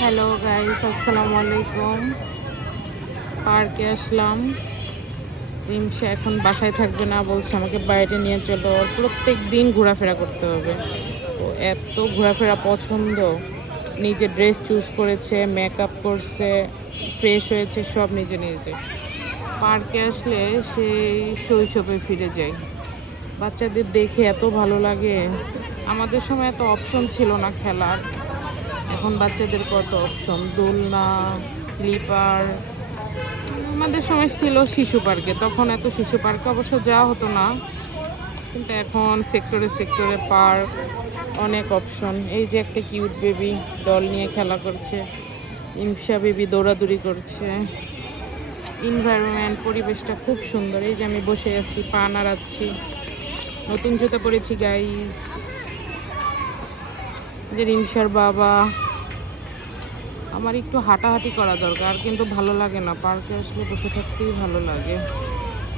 Hello guys, আসসালামু আলাইকুম। পার্কে আসলাম। রিমসা এখন বাসায় থাকবে না, বলছে আমাকে বাইরে নিয়ে চলো। ওর প্রত্যেক দিন ঘোরাফেরা করতে হবে। ও এত ঘোরাফেরা পছন্দ। নিজে ড্রেস চুজ করেছে, মেকআপ করছে, ফ্রেশ হয়েছে, সব নিজে নিজে। পার্কে আসলে সেই শৈশবে ফিরে যায়। বাচ্চাদের দেখে এত ভালো লাগে। আমাদের সময় এত অপশন ছিল না খেলার। এখন বাচ্চাদের কত অপশন, দোলনা, স্লিপার। আমাদের সময় ছিল শিশু পার্কে, তখন এত শিশু পার্কে অবশ্য যাওয়া হতো না, কিন্তু এখন সেক্টরে সেক্টরে পার্ক, অনেক অপশন। এই যে একটা কিউট বেবি ডল নিয়ে খেলা করছে, ইমসা বেবি দৌড়াদৌড়ি করছে। এনভায়রনমেন্ট, পরিবেশটা খুব সুন্দর। এই যে আমি বসে আছি, পা নাড়াচ্ছি, নতুন জুতো পরেছি গাইস। যে রিমসার বাবা। আমার একটু হাঁটাহাঁটি করা দরকার, কিন্তু ভালো লাগে না, পার্কে আসলে বসে থাকতেই ভালো লাগে।